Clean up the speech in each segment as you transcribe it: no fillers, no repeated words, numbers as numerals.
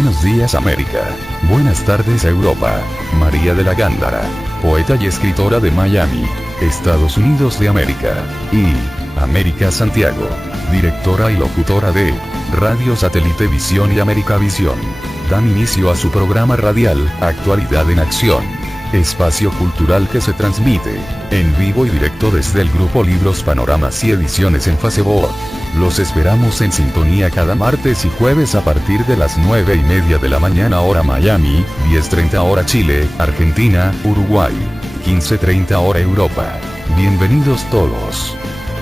Buenos días América. Buenas tardes Europa. María de la Gándara, poeta y escritora de Miami, Estados Unidos de América. Y América Santiago, directora y locutora de Radio Satélite Visión y América Visión. Dan inicio a su programa radial, Actualidad en Acción. Espacio cultural que se transmite en vivo y directo desde el grupo Libros, Panoramas y Ediciones en Facebook. Los esperamos en sintonía cada martes y jueves a partir de las 9:30 de la mañana hora Miami, 10:30 hora Chile, Argentina, Uruguay, 15:30 hora Europa. Bienvenidos todos.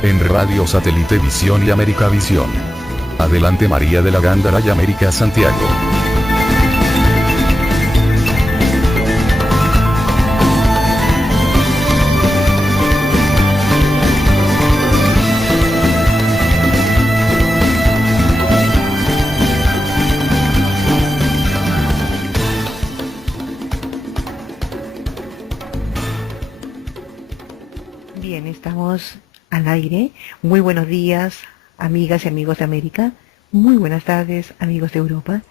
En Radio Satélite Visión y América Visión. Adelante María de la Gándara y América Santiago. Bien, estamos al aire. Muy buenos días, amigas y amigos de América. Muy buenas tardes, amigos de Europa.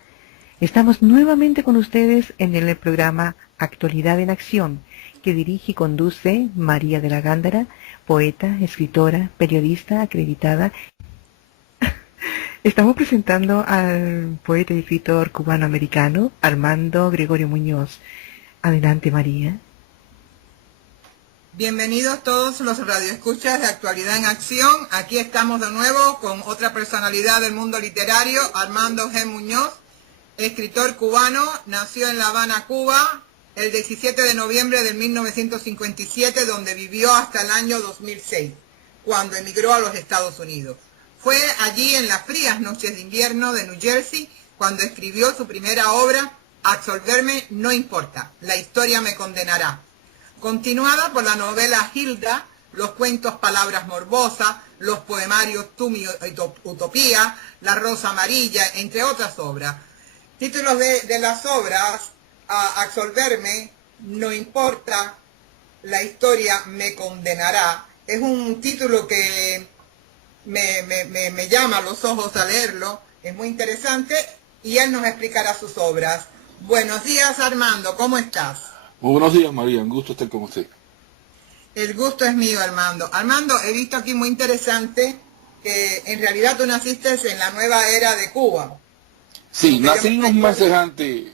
Estamos nuevamente con ustedes en el programa Actualidad en Acción, que dirige y conduce María de la Gándara, poeta, escritora, periodista acreditada. Estamos presentando al poeta y escritor cubano-americano Armando Gregorio Muñoz. Adelante, María. Bienvenidos todos los radioescuchas de Actualidad en Acción. Aquí estamos de nuevo con otra personalidad del mundo literario, Armando G. Muñoz, escritor cubano, nació en La Habana, Cuba, el 17 de noviembre de 1957, donde vivió hasta el año 2006, cuando emigró a los Estados Unidos. Fue allí en las frías noches de invierno de New Jersey, cuando escribió su primera obra, Absolverme no importa, la historia me condenará, continuada por la novela Hilda, los cuentos Palabras Morbosas, los poemarios Tú mi utopía, La rosa amarilla, entre otras obras. Títulos de las obras: Absolverme no importa, la historia me condenará. Es un título que me llama a los ojos a leerlo, es muy interesante y él nos explicará sus obras. Buenos días, Armando, ¿cómo estás? Muy buenos días, María, un gusto estar con usted. El gusto es mío, Armando. Armando, he visto aquí muy interesante que en realidad tú naciste en la nueva era de Cuba. Sí, nací unos meses antes,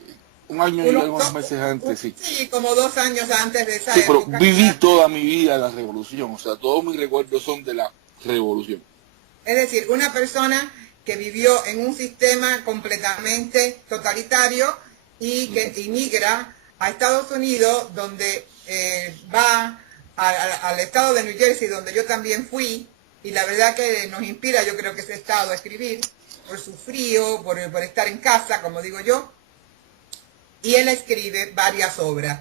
un año y algunos meses antes, sí. Sí, como 2 años antes de esa sí, época. pero viví toda mi vida la revolución, o sea, todos mis recuerdos son de la revolución. Es decir, una persona que vivió en un sistema completamente totalitario y que emigra a Estados Unidos, donde va al estado de New Jersey, donde yo también fui, y la verdad que nos inspira, yo creo que ese estado a escribir, por su frío, por estar en casa, como digo yo, y él escribe varias obras.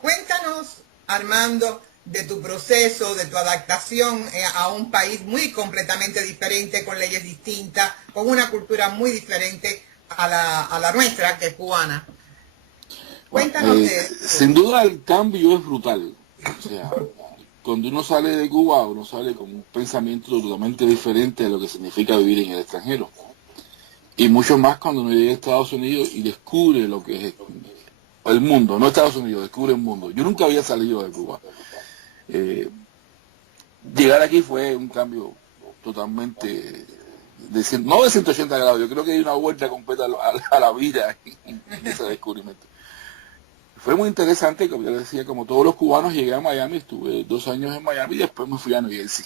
Cuéntanos, Armando, de tu proceso, de tu adaptación a un país muy completamente diferente, con leyes distintas, con una cultura muy diferente a la nuestra, que es cubana. Cuéntanos sin duda el cambio es brutal. O sea, cuando uno sale de Cuba, uno sale con un pensamiento totalmente diferente de lo que significa vivir en el extranjero. Y mucho más cuando uno llega a Estados Unidos y descubre lo que es el mundo, no Estados Unidos, descubre el mundo. Yo nunca había salido de Cuba. Llegar aquí fue un cambio totalmente, no de 180 grados, yo creo que hay una vuelta completa a la vida en ese descubrimiento. Fue muy interesante, como yo decía, como todos los cubanos llegué a Miami, estuve 2 años en Miami y después me fui a New Jersey.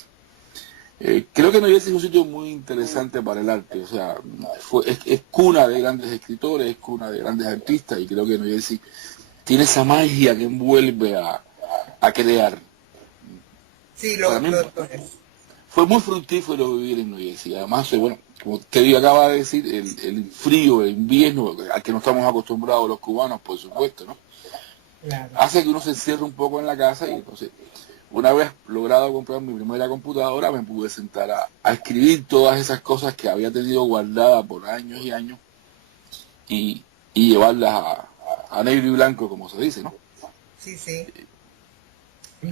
Creo que New Jersey es un sitio muy interesante para el arte, o sea, es cuna de grandes escritores, es cuna de grandes artistas, y creo que New Jersey tiene esa magia que envuelve a crear. Sí, fue muy fructífero vivir en New Jersey. Además, bueno, como usted acaba de decir, el frío, el invierno, al que no estamos acostumbrados los cubanos, por supuesto, ¿no? Claro. Hace que uno se encierre un poco en la casa, y entonces, una vez logrado comprar mi primera computadora, me pude sentar a escribir todas esas cosas que había tenido guardadas por años y años y llevarlas a negro y blanco, como se dice, ¿no? Sí, sí.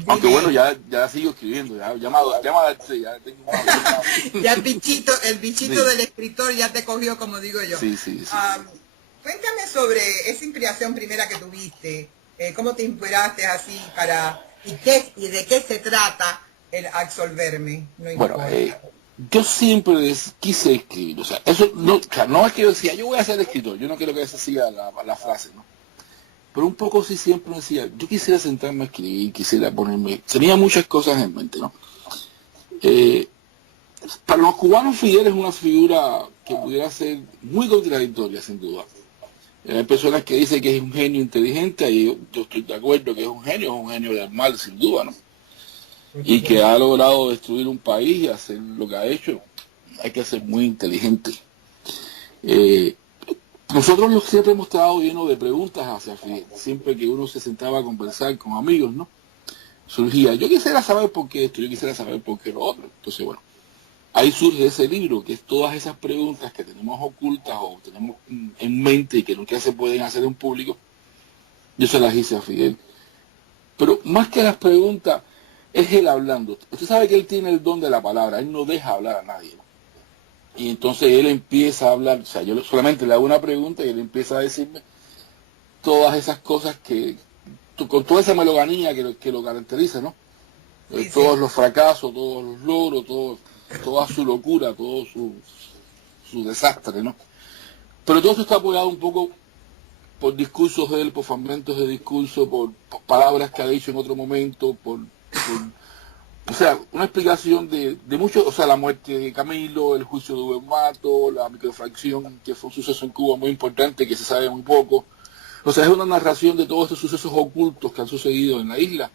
Aunque bueno, ya sigo escribiendo, ya tengo ya el bichito sí. del escritor ya te cogió, como digo yo. Sí. Cuéntame sobre esa inspiración primera que tuviste, cómo te inspiraste así y de qué se trata el absolverme. No Bueno, importa. yo siempre quise escribir, o sea, eso no, o sea, no es que yo decía, yo voy a ser escritor, yo no quiero que esa sea la frase, ¿no? Pero un poco sí siempre decía, yo quisiera sentarme a escribir, quisiera ponerme, tenía muchas cosas en mente, ¿no? Para los cubanos Fidel es una figura que pudiera ser muy contradictoria, sin duda. Hay personas que dicen que es un genio inteligente, y yo estoy de acuerdo que es un genio del mal, sin duda, ¿no? Y que ha logrado destruir un país y hacer lo que ha hecho. Hay que ser muy inteligente. Nosotros siempre hemos estado llenos de preguntas hacia Fidel. Siempre que uno se sentaba a conversar con amigos, ¿no? Surgía, yo quisiera saber por qué esto, yo quisiera saber por qué lo otro. Entonces, bueno, ahí surge ese libro, que es todas esas preguntas que tenemos ocultas o tenemos en mente y que nunca se pueden hacer en público. Yo se las hice a Fidel. Pero más que las preguntas, es él hablando. Usted sabe que él tiene el don de la palabra, él no deja hablar a nadie, ¿no? Y entonces él empieza a hablar, o sea, yo solamente le hago una pregunta y él empieza a decirme todas esas cosas con toda esa meloganía que lo caracteriza, ¿no? Sí, todos sí. los fracasos, todos los logros, toda su locura, todo su desastre, ¿no? Pero todo eso está apoyado un poco por discursos de él, por fragmentos de discurso, por palabras que ha dicho en otro momento, o sea, una explicación de mucho, o sea, la muerte de Camilo, el juicio de Rubén Mato, la microfracción, que fue un suceso en Cuba muy importante, que se sabe muy poco. O sea, es una narración de todos estos sucesos ocultos que han sucedido en la isla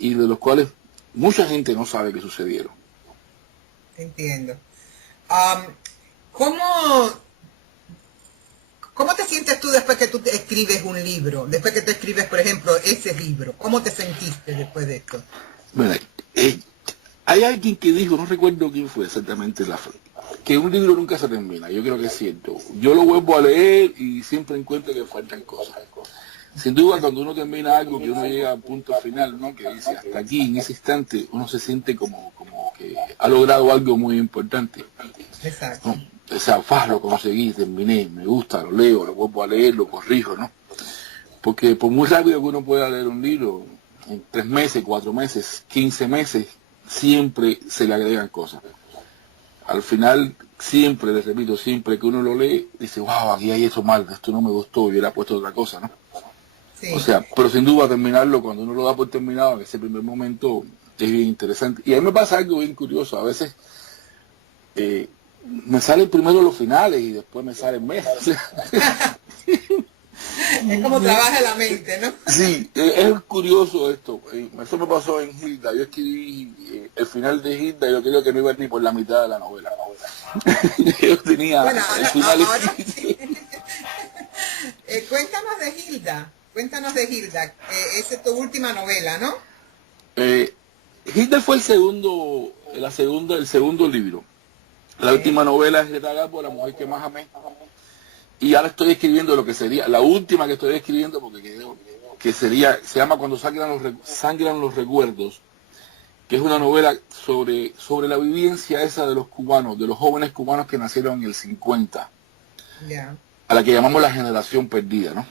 y de los cuales mucha gente no sabe que sucedieron. Entiendo. ¿Cómo te sientes tú después que tú te escribes un libro? Después que te escribes, por ejemplo, ese libro. ¿Cómo te sentiste después de esto? Bueno, hay alguien que dijo, no recuerdo quién fue exactamente que un libro nunca se termina. Yo creo que es cierto. Yo lo vuelvo a leer y siempre encuentro que faltan cosas. Sin duda, cuando uno termina algo, que uno llega al punto final, ¿no? Que dice, hasta aquí, en ese instante, uno se siente como que ha logrado algo muy importante. Exacto. ¿No? O sea, lo conseguí, terminé, me gusta, lo leo, lo vuelvo a leer, lo corrijo, ¿no? Porque por muy rápido que uno pueda leer un libro, en 3 meses, 4 meses, 15 meses, siempre se le agregan cosas. Al final, siempre, les repito, siempre que uno lo lee, dice, wow, aquí hay esto mal, esto no me gustó, hubiera puesto otra cosa, ¿no? Sí. O sea, pero sin duda terminarlo, cuando uno lo da por terminado, en ese primer momento, es bien interesante. Y a mí me pasa algo bien curioso, a veces me salen primero los finales y después me salen meses. O sea, Es como trabaja la mente, ¿no? sí, es curioso esto. Eso me pasó en Hilda. Yo escribí el final de Hilda y yo creo que no iba ni por la mitad de la novela. Yo tenía Bueno, el final ahora escrito. sí. Cuéntanos de Hilda. Cuéntanos de Hilda. Esa es tu última novela, ¿no? Hilda fue el segundo libro. La última novela es Greta Garbo, La mujer que más amé. Y ahora estoy escribiendo lo que sería la última que estoy escribiendo, porque se llama Cuando sangran los recuerdos, que es una novela sobre la vivencia esa de los cubanos, de los jóvenes cubanos que nacieron en el 50, Ya. a la que llamamos la generación perdida, ¿no?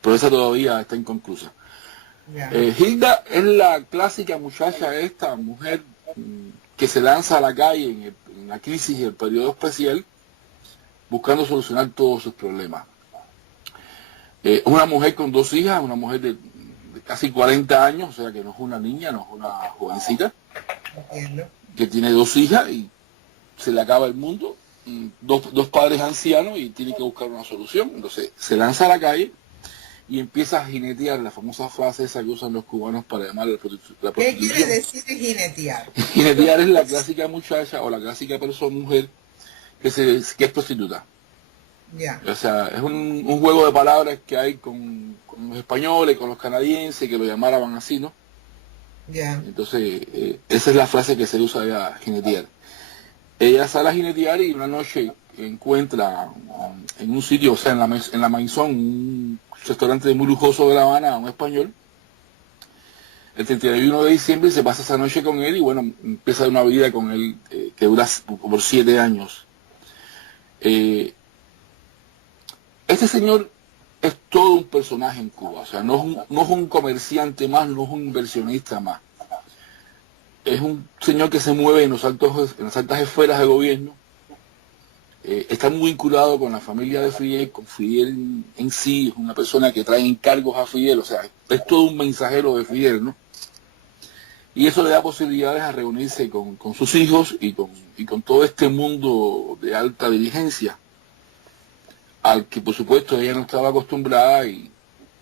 Pero esa todavía está inconclusa. Ya. Hilda es la clásica muchacha, esta mujer que se lanza a la calle en la crisis y el periodo especial, buscando solucionar todos sus problemas. Una mujer con 2 hijas, una mujer de casi 40 años, o sea que no es una niña, no es una jovencita, Entiendo. que tiene 2 hijas y se le acaba el mundo, y dos padres ancianos y tiene que buscar una solución. Entonces se lanza a la calle y empieza a jinetear la famosa frase esa que usan los cubanos para llamar la ¿Qué prostitución. quiere decir jinetear? Jinetear es la clásica muchacha o la clásica mujer que es prostituta. Ya. O sea, es un juego de palabras que hay con los españoles, con los canadienses, que lo llamaban así, ¿no? Ya. Entonces, esa es la frase que se usa a jinetear. Ella sale a jinetear y una noche encuentra en un sitio, o sea, en la Maison, un restaurante muy lujoso de La Habana, a un español. El 31 de diciembre se pasa esa noche con él y bueno, empieza una vida con él que dura por 7 años. Este señor es todo un personaje en Cuba, o sea, no es un comerciante más, no es un inversionista más. Es un señor que se mueve en las altas esferas de gobierno, está muy vinculado con la familia de Fidel, con Fidel en sí, es una persona que trae encargos a Fidel, o sea, es todo un mensajero de Fidel, ¿no? Y eso le da posibilidades a reunirse con sus hijos y con todo este mundo de alta dirigencia, al que por supuesto ella no estaba acostumbrada y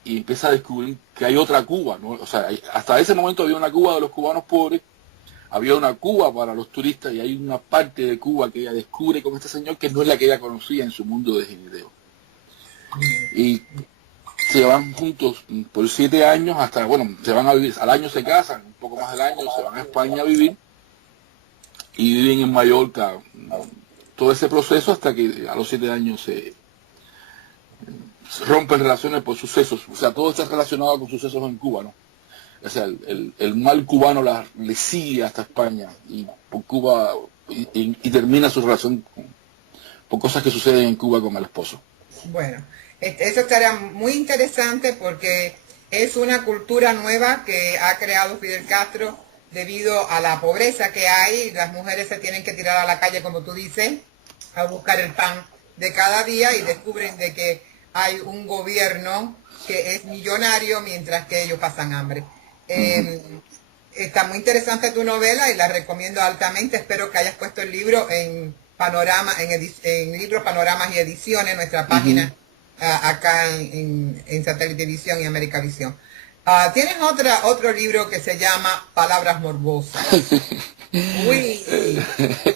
empieza a descubrir que hay otra Cuba, ¿no? O sea, hasta ese momento había una Cuba de los cubanos pobres, había una Cuba para los turistas y hay una parte de Cuba que ella descubre con este señor que no es la que ella conocía en su mundo de ginebeo. Y se van juntos por 7 años hasta, bueno, se van a vivir, al año se casan, un poco más del año, se van a España a vivir y viven en Mallorca todo ese proceso hasta que a los 7 años se rompen relaciones por sucesos, o sea, todo está relacionado con sucesos en Cuba, ¿no? O sea, el mal cubano le sigue hasta España y por Cuba y termina su relación por cosas que suceden en Cuba con el esposo. Bueno, eso estaría muy interesante porque es una cultura nueva que ha creado Fidel Castro debido a la pobreza que hay. Las mujeres se tienen que tirar a la calle, como tú dices, a buscar el pan de cada día y descubren de que hay un gobierno que es millonario mientras que ellos pasan hambre. Está muy interesante tu novela y la recomiendo altamente. Espero que hayas puesto el libro en Panorama, en libros, panoramas y ediciones, nuestra página acá en Satélite Visión y América Visión. Tienes otro libro que se llama Palabras Morbosas. Uy.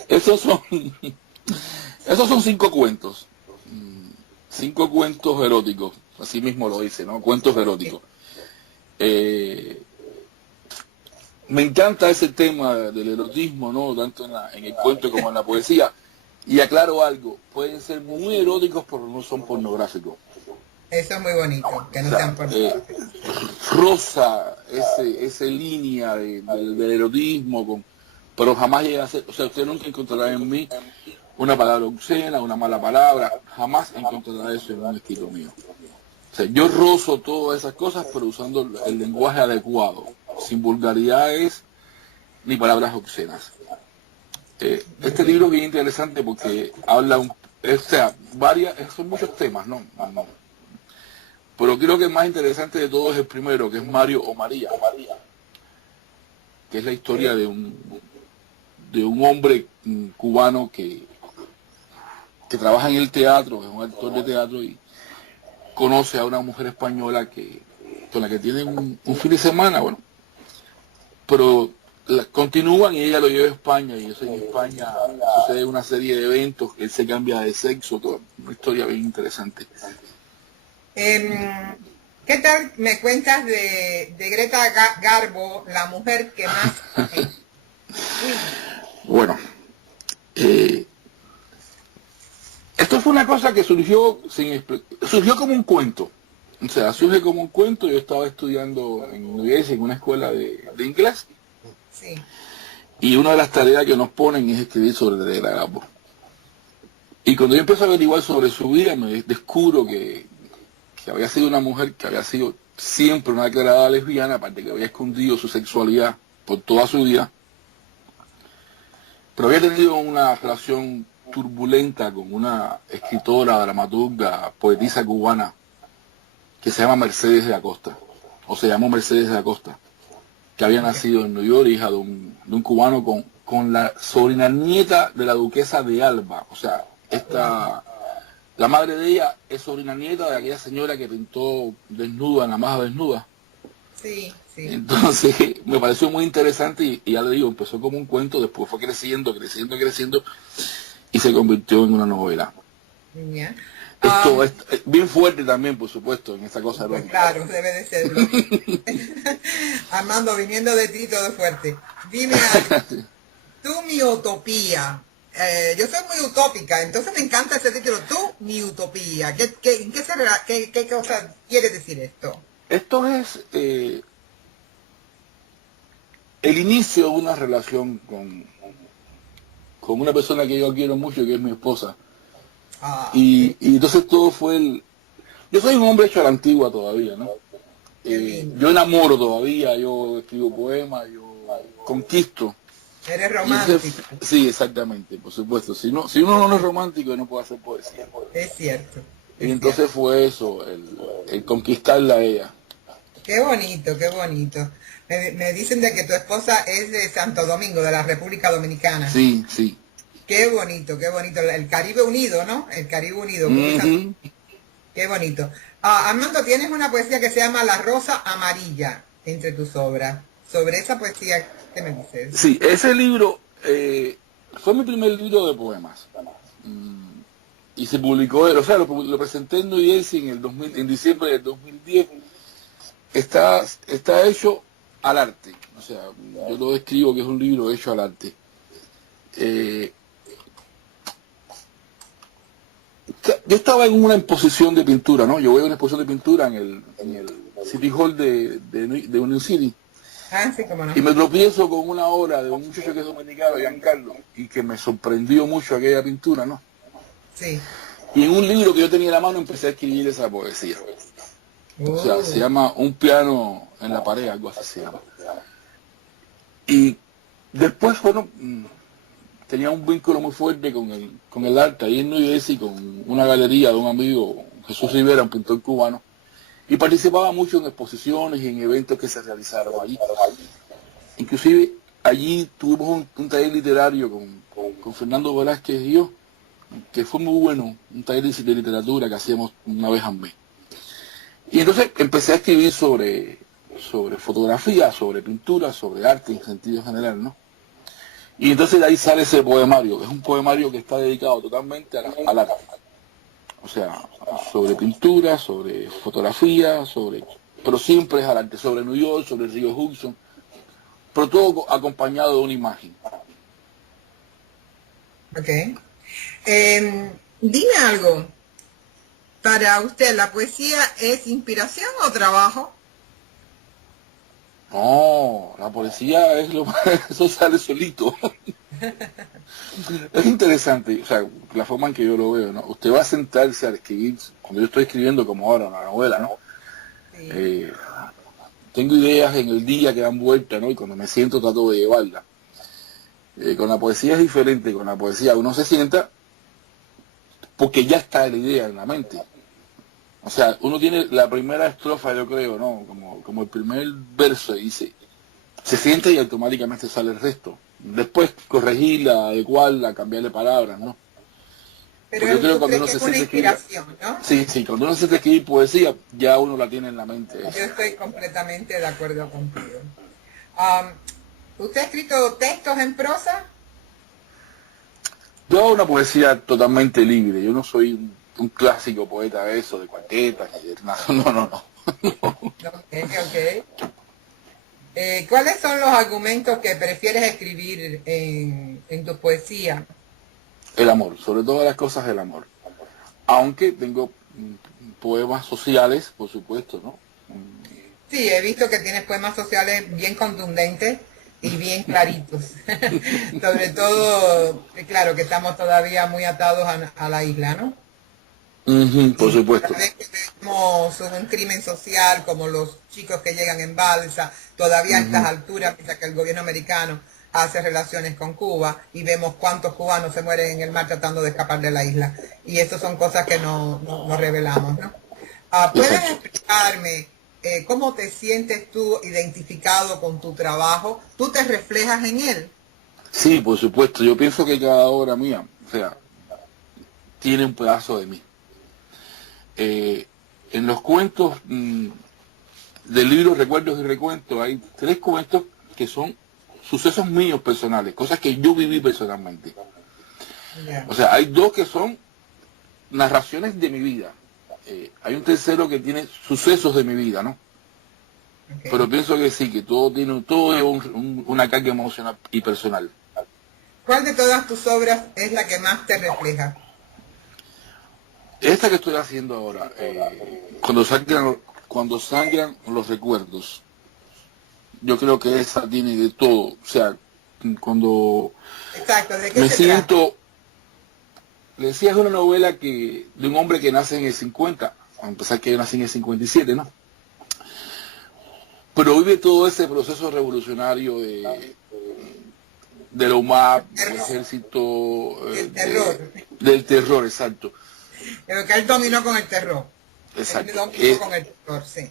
Esos son 5 cuentos. 5 cuentos eróticos. Así mismo lo dice, ¿no? Cuentos eróticos. Me encanta ese tema del erotismo, ¿no? Tanto en el cuento como en la poesía. Y aclaro algo, pueden ser muy eróticos, pero no son pornográficos. Eso es muy bonito, que no sean pornográficos. Rosa esa línea del erotismo, pero jamás llega a ser, o sea, usted nunca encontrará en mí una palabra obscena, una mala palabra, jamás encontrará eso en un escrito mío. O sea, yo rozo todas esas cosas, pero usando el lenguaje adecuado, sin vulgaridades ni palabras obscenas. Este libro es bien interesante porque habla, son muchos temas, ¿no? Pero creo que el más interesante de todos es el primero, que es Mario o María, que es la historia de un hombre cubano que trabaja en el teatro, es un actor de teatro y conoce a una mujer española con la que tienen un fin de semana, bueno, pero continúan y ella lo lleva a España y eso en España sucede una serie de eventos, él se cambia de sexo, toda una historia bien interesante. ¿Qué tal me cuentas de Greta Garbo, la mujer que más... Bueno, esto fue una cosa que surgió como un cuento. O sea, surge como un cuento. Yo estaba estudiando en New Jersey, en una escuela de inglés. Sí. Y una de las tareas que nos ponen es escribir sobre Greta Garbo. Y cuando yo empiezo a averiguar sobre su vida, me descubro que había sido una mujer que había sido siempre una declarada lesbiana, aparte que había escondido su sexualidad por toda su vida. Pero había tenido una relación turbulenta con una escritora, dramaturga, poetisa cubana que se llama Mercedes de Acosta, o se llamó Mercedes de Acosta, que había nacido en New York, hija de un cubano con la sobrina nieta de la duquesa de Alba. O sea, la madre de ella es sobrina nieta de aquella señora que pintó desnuda en La Maja Desnuda. Sí, sí. Entonces me pareció muy interesante y ya le digo, empezó como un cuento, después fue creciendo y se convirtió en una novela. Yeah. Esto es bien fuerte también, por supuesto, en esta cosa. Pues claro, debe de serlo. Armando, viniendo de ti todo es fuerte. Dime, tú mi utopía. Yo soy muy utópica, entonces me encanta ese título, tú mi utopía. ¿Qué cosa quiere decir esto? Esto es el inicio de una relación con una persona que yo quiero mucho, que es mi esposa. Y entonces todo fue Yo soy un hombre hecho a la antigua todavía, ¿no? Qué lindo. Yo enamoro todavía, yo escribo poemas, yo conquisto. Eres Y romántico. sí, exactamente, por supuesto. Si uno no es romántico, no puede hacer poesía. Es cierto. Y entonces fue eso, el conquistarla a ella. Qué bonito, qué bonito. Me dicen de que tu esposa es de Santo Domingo, de la República Dominicana. Sí, sí. Qué bonito, qué bonito. El Caribe unido, ¿no? El Caribe unido. Ujú. Qué bonito. Armando, tienes una poesía que se llama La Rosa Amarilla entre tus obras. Sobre esa poesía, ¿qué me dices? Sí, ese libro fue mi primer libro de poemas. Y se publicó, o sea, lo presenté en New Jersey en diciembre del 2010. Está hecho al arte. O sea, yo lo describo que es un libro hecho al arte. Yo estaba en una exposición de pintura, ¿no? Yo voy a una exposición de pintura en el City Hall de New City. Ah, sí, cómo no. Y me tropiezo con una obra de un muchacho que es dominicano, Giancarlo, y que me sorprendió mucho aquella pintura, ¿no? Sí. Y en un libro que yo tenía en la mano empecé a escribir esa poesía. O sea, se llama Un piano en la pared, algo así se llama. Y después, bueno, tenía un vínculo muy fuerte con el arte, ahí en New Jersey, con una galería de un amigo, Jesús Rivera, un pintor cubano, y participaba mucho en exposiciones y en eventos que se realizaron allí. Inclusive allí tuvimos un taller literario con Fernando Velázquez y yo, que fue muy bueno, un taller de literatura que hacíamos una vez al mes. Y entonces empecé a escribir sobre fotografía, sobre pintura, sobre arte en sentido general, ¿no? Y entonces de ahí sale ese poemario, que es un poemario que está dedicado totalmente al arte. O sea, sobre pintura, sobre fotografía, pero siempre es al arte, sobre New York, sobre el río Hudson, pero todo acompañado de una imagen. Ok. Dime algo. Para usted, ¿la poesía es inspiración o trabajo? No, la poesía es eso sale solito. Es interesante, o sea, la forma en que yo lo veo, ¿no? Usted va a sentarse a escribir, cuando yo estoy escribiendo como ahora una novela, ¿no? Sí. Tengo ideas en el día que dan vuelta, ¿no? Y cuando me siento trato de llevarla. Con la poesía es diferente, con la poesía uno se sienta porque ya está la idea en la mente. O sea, uno tiene la primera estrofa, yo creo, ¿no? Como el primer verso y se siente y automáticamente sale el resto. Después corregirla, adecuarla, cambiarle palabras, ¿no? Pero yo creo que tú cuando crees uno que se es una siente inspiración, ¿no? Sí, cuando uno se siente escribir poesía, ya uno la tiene en la mente. Yo estoy completamente de acuerdo contigo. ¿Usted ha escrito textos en prosa? Yo hago una poesía totalmente libre. Yo no soy un clásico poeta de eso, de cuartetas, no. Ok. ¿Cuáles son los argumentos que prefieres escribir en tu poesía? El amor, sobre todas las cosas el amor. Aunque tengo poemas sociales, por supuesto, ¿no? Sí, he visto que tienes poemas sociales bien contundentes y bien claritos. Sobre todo, claro, que estamos todavía muy atados a la isla, ¿no? Por supuesto. Cada vez que vemos un crimen social, como los chicos que llegan en balsa, todavía a estas alturas, mientras que el gobierno americano hace relaciones con Cuba, y vemos cuántos cubanos se mueren en el mar tratando de escapar de la isla. Y eso son cosas que no revelamos, ¿no? ¿Puedes explicarme cómo te sientes tú identificado con tu trabajo? ¿Tú te reflejas en él? Sí, por supuesto. Yo pienso que cada obra mía, o sea, tiene un pedazo de mí. En los cuentos del libro Recuerdos y Recuentos hay 3 cuentos que son sucesos míos personales, cosas que yo viví personalmente. Yeah. O sea, hay 2 que son narraciones de mi vida. Hay un tercero que tiene sucesos de mi vida, ¿no? Okay. Pero pienso que sí, que todo es una carga emocional y personal. ¿Cuál de todas tus obras es la que más te refleja? Esta que estoy haciendo ahora, cuando sangran los recuerdos, yo creo que esa tiene de todo. O sea, cuando Exacto, ¿de qué me se siento, le decía, es una novela de un hombre que nace en el 50, a empezar que yo nací en el 57, ¿no? Pero vive todo ese proceso revolucionario de la UMAP, del ejército, del terror, exacto. Pero que él dominó con el terror. Exacto. Él dominó con el terror, sí.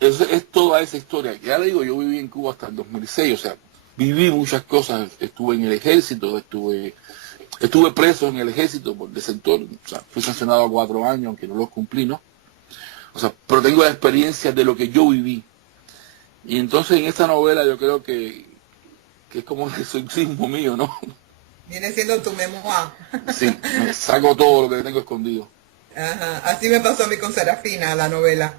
Es toda esa historia. Ya le digo, yo viví en Cuba hasta el 2006, o sea, viví muchas cosas. Estuve en el ejército, estuve preso en el ejército por desertor, o sea, fui sancionado a 4 años, aunque no los cumplí, ¿no? O sea, pero tengo la experiencia de lo que yo viví. Y entonces en esta novela yo creo que es como el exorcismo mío, ¿no? Viene siendo tu memoir. Sí, me saco todo lo que tengo escondido. Ajá, así me pasó a mí con Serafina, la novela.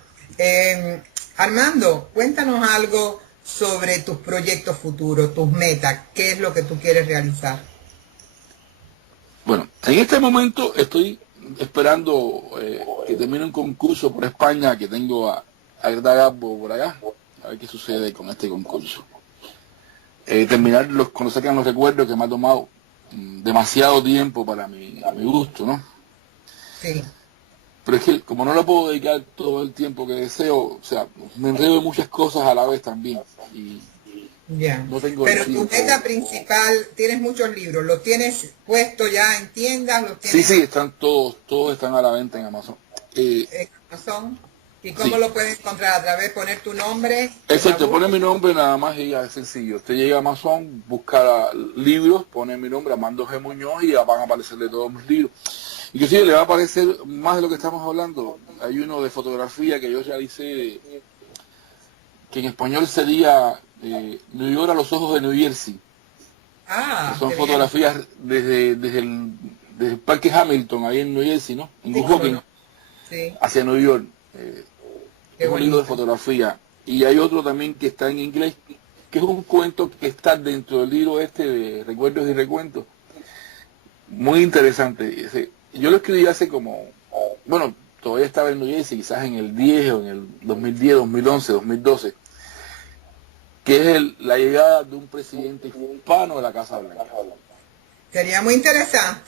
Armando, cuéntanos algo sobre tus proyectos futuros, tus metas, qué es lo que tú quieres realizar. Bueno, en este momento estoy esperando que termine un concurso por España que tengo a Greta Garbo por allá, a ver qué sucede con este concurso. Terminar cuando sacan los recuerdos, que me ha tomado demasiado tiempo para mi gusto, ¿no? Sí. Pero es que como no le puedo dedicar todo el tiempo que deseo, o sea, me enredo en muchas cosas a la vez también. Y ya. No tengo pero tu meta principal, tienes muchos libros, ¿los tienes puestos ya en tiendas? ¿Los tienes Sí, están todos están a la venta en Amazon. En Amazon. ¿Y cómo lo puedes encontrar? ¿A través de poner tu nombre? Exacto, pone mi nombre nada más y ya es sencillo. Usted llega a Amazon, busca libros, pone mi nombre, Armando G. Muñoz, y ya van a aparecerle todos mis libros. Inclusive le va a aparecer más de lo que estamos hablando. Hay uno de fotografía que yo realicé, que en español sería New York a los ojos de New Jersey. Ah, que son fotografías desde el Parque Hamilton, ahí en New Jersey, ¿no? En Hoboken, sí, hacia New York. Qué es un libro de fotografía. Y hay otro también que está en inglés, que es un cuento que está dentro del libro este de Recuerdos y Recuentos. Muy interesante. Yo lo escribí hace como, bueno, todavía estaba en New Jersey, quizás en el 10 o en el 2010, 2011, 2012, que es la llegada de un presidente hispano de la Casa Blanca. Sería muy interesante,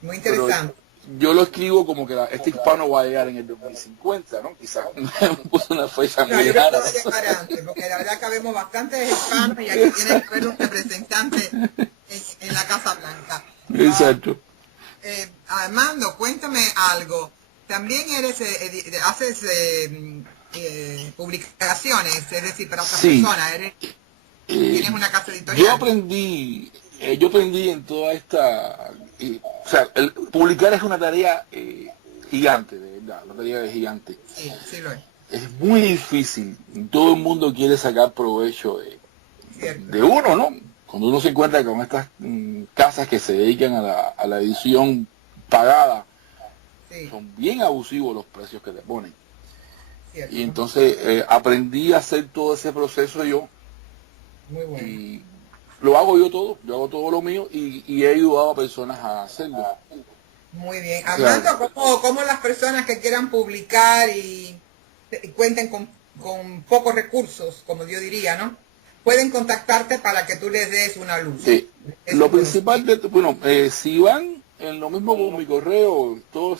muy interesante. Pero yo lo escribo como que este hispano va a llegar en el 2050, ¿no? Quizás me puse una fecha muy lejana. Yo creo que va a llegar antes, porque la verdad que habemos bastantes hispanos y aquí tiene que haber un representante en la Casa Blanca. Exacto. Armando, cuéntame algo. También haces publicaciones, es decir, para otras personas. Tienes una casa editorial. Yo aprendí en toda esta... o sea, publicar es una tarea gigante, de verdad, una tarea de gigante. Sí, sí lo es. Es muy difícil. Todo el mundo quiere sacar provecho de uno, ¿no? Cuando uno se encuentra con estas casas que se dedican a la edición pagada, sí, son bien abusivos los precios que te ponen. Cierto. Y entonces aprendí a hacer todo ese proceso yo. Muy bueno. Y lo hago yo hago todo lo mío y he ayudado a personas a hacerlo. Muy bien. Armando, ¿cómo las personas que quieran publicar y cuenten con pocos recursos, como yo diría, ¿no? Pueden contactarte para que tú les des una luz? Sí. Lo principal, si van en lo mismo con mi correo, yo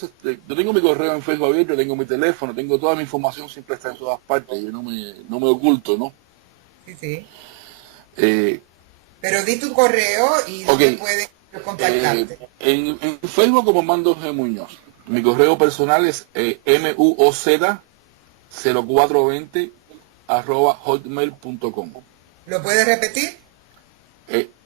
tengo mi correo en Facebook abierto, tengo mi teléfono, tengo toda mi información, siempre está en todas partes, yo no me oculto, ¿no? Sí, sí. Pero di tu correo y okay, pueden contactarte. En Facebook como Armando G. Muñoz. Mi correo personal es muoz0420@hotmail.com. ¿Lo puedes repetir?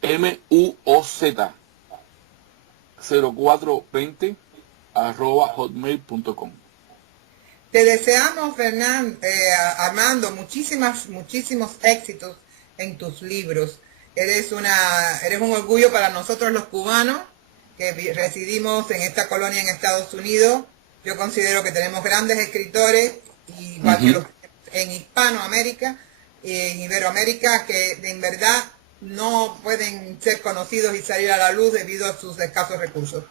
muoz0420@hotmail.com. Te deseamos, Armando, muchísimos éxitos en tus libros. Eres un orgullo para nosotros los cubanos que residimos en esta colonia en Estados Unidos. Yo considero que tenemos grandes escritores, igual que los en Hispanoamérica y en Iberoamérica, que en verdad no pueden ser conocidos y salir a la luz debido a sus escasos recursos.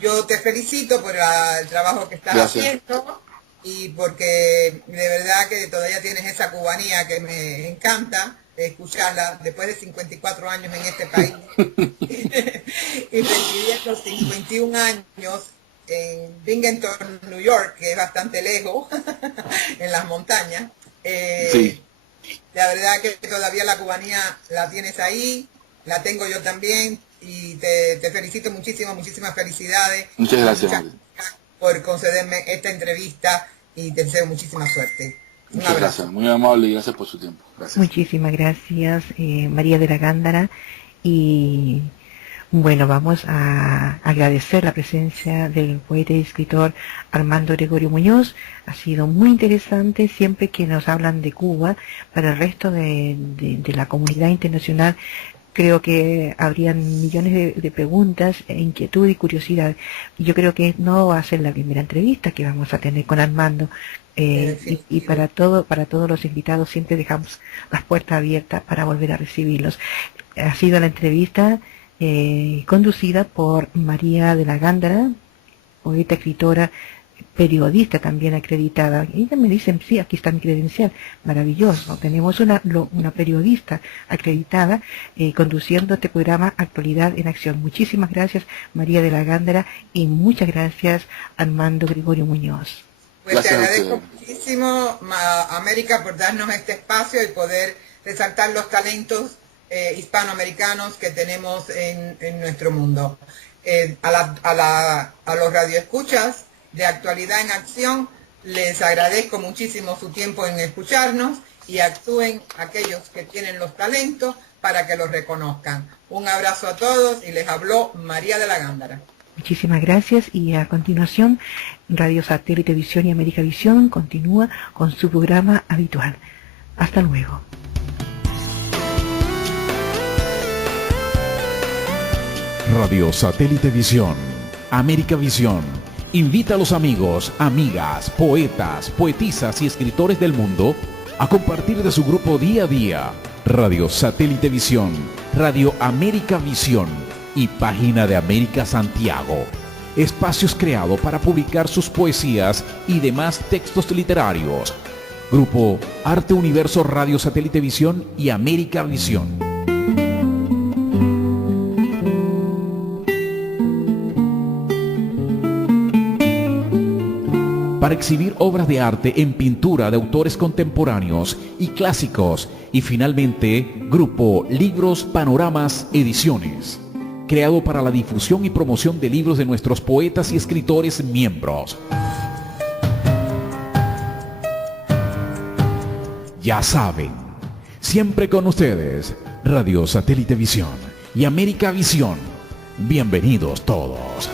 Yo te felicito por el trabajo que estás haciendo y porque de verdad que todavía tienes esa cubanía que me encanta escucharla después de 54 años en este país y residiendo 51 años en Binghamton, New York, que es bastante lejos, en las montañas. Sí. La verdad que todavía la cubanía la tienes ahí, la tengo yo también, y te felicito muchísimo, muchísimas felicidades. Muchas gracias. Muchas gracias por concederme esta entrevista y te deseo muchísima suerte. Muchas gracias, muy amable y gracias por su tiempo. Gracias. Muchísimas gracias, María de la Gándara. Y bueno, vamos a agradecer la presencia del poeta y escritor Armando Gregorio Muñoz. Ha sido muy interesante siempre que nos hablan de Cuba. Para el resto de la comunidad internacional, creo que habrían millones de preguntas, inquietud y curiosidad. Yo creo que no va a ser la primera entrevista que vamos a tener con Armando. Y para todos los invitados siempre dejamos las puertas abiertas para volver a recibirlos. Ha sido la entrevista conducida por María de la Gándara, poeta, escritora, periodista también acreditada. Y ella me dice, sí, aquí está mi credencial, maravilloso. Tenemos una periodista acreditada conduciendo este programa Actualidad en Acción. Muchísimas gracias, María de la Gándara, y muchas gracias, Armando Gregorio Muñoz. Pues gracias, te agradezco muchísimo, América, por darnos este espacio y poder resaltar los talentos hispanoamericanos que tenemos en nuestro mundo. A los radioescuchas de Actualidad en Acción, les agradezco muchísimo su tiempo en escucharnos, y actúen aquellos que tienen los talentos para que los reconozcan. Un abrazo a todos, y les habló María de la Gándara. Muchísimas gracias, y a continuación Radio Satélite Visión y América Visión continúa con su programa habitual. Hasta luego. Radio Satélite Visión, América Visión, invita a los amigos, amigas, poetas, poetisas y escritores del mundo a compartir de su grupo día a día. Radio Satélite Visión, Radio América Visión y Página de América Santiago. Espacios creados para publicar sus poesías y demás textos literarios. Grupo Arte Universo Radio Satélite Visión y América Visión. Para exhibir obras de arte en pintura de autores contemporáneos y clásicos. Y finalmente, Grupo Libros Panoramas Ediciones, creado para la difusión y promoción de libros de nuestros poetas y escritores miembros. Ya saben, siempre con ustedes, Radio Satélite Visión y América Visión. Bienvenidos todos.